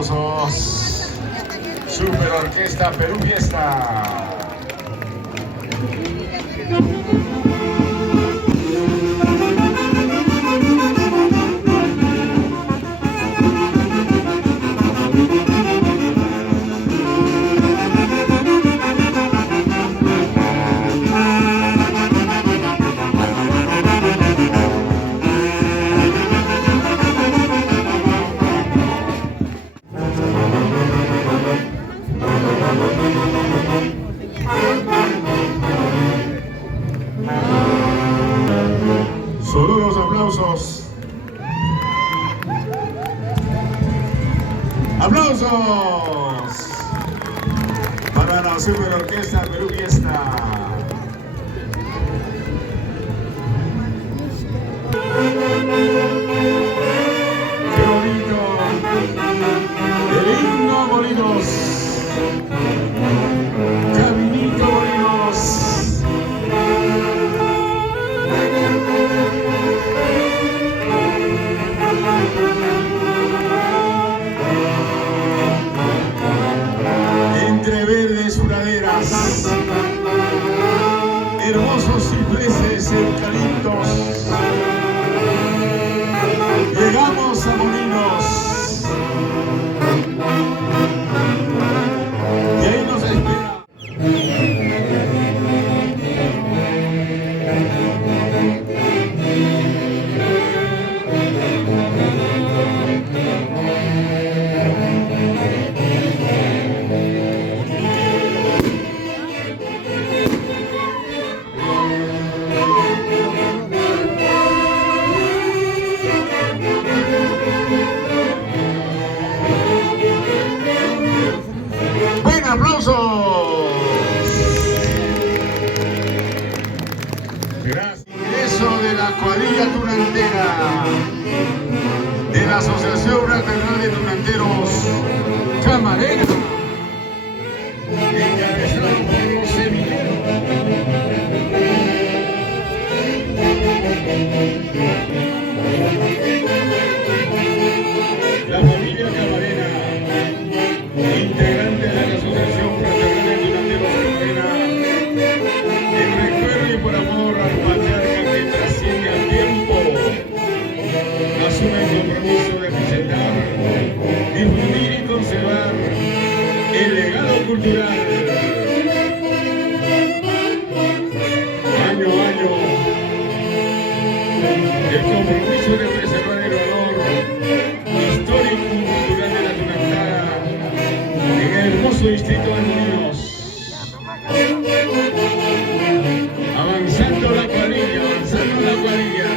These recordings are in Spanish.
aplausos. Super Orquesta Perú Fiesta. Sonoros aplausos. ¡Aplausos! Para la Super Orquesta Perú Fiesta. ¡Qué bonito! ¡El himno Molinos! ¡Caminito Molinos! Entre verdes praderas, hermosos cipreses eucaliptos, llegamos a Molinos y ahí nos espera. ¡Aplausos! Gracias. Ingreso de la cuadrilla tunantera de la Asociación Fraternal de Tunanteros Camarena, encabezado por José Miguel. La familia Camarena, integrante de la Asociación Fraternal de Tunanteros Camarena, en recuerdo y por amor al patriarca que trasciende al tiempo, asume el compromiso de presentar, difundir y conservar el legado cultural. Año a año, el compromiso de preservar el valor histórico y cultural de la tunantada en el hermoso distrito de Molinos. Avanzando la cuadrilla, avanzando la cuadrilla.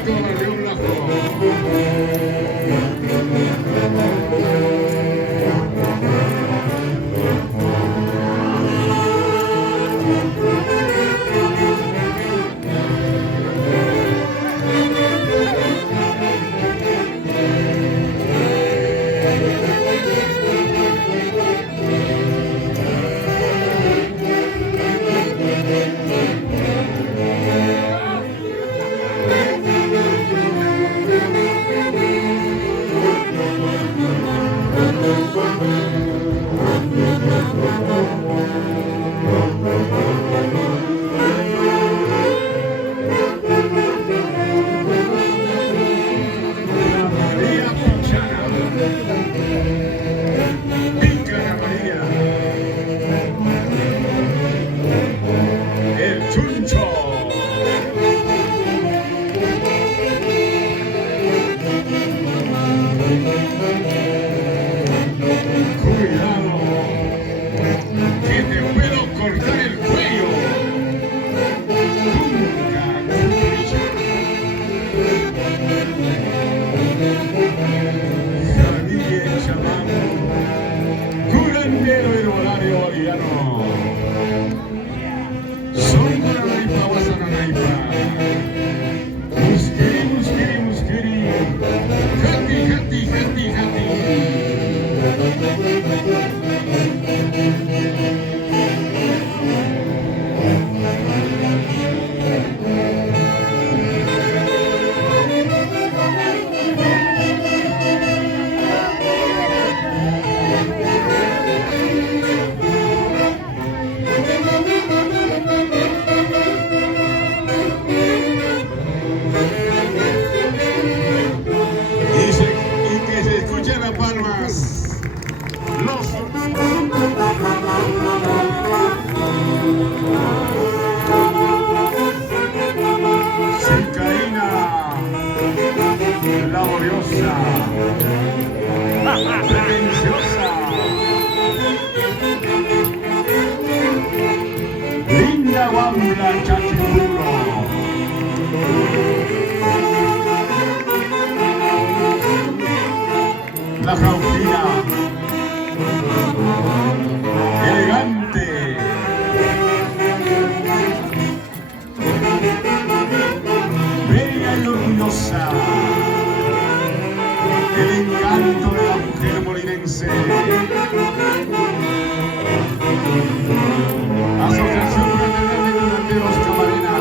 Paco Barrio Blanco. Laboriosa, pretenciosa, linda guambla chachipuro, la jaulina, elegante, bella y orgullosa. El encanto de la mujer molinense. Asociación Fraternal de Curanderos Camarena.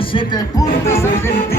Siete puntas argentinas.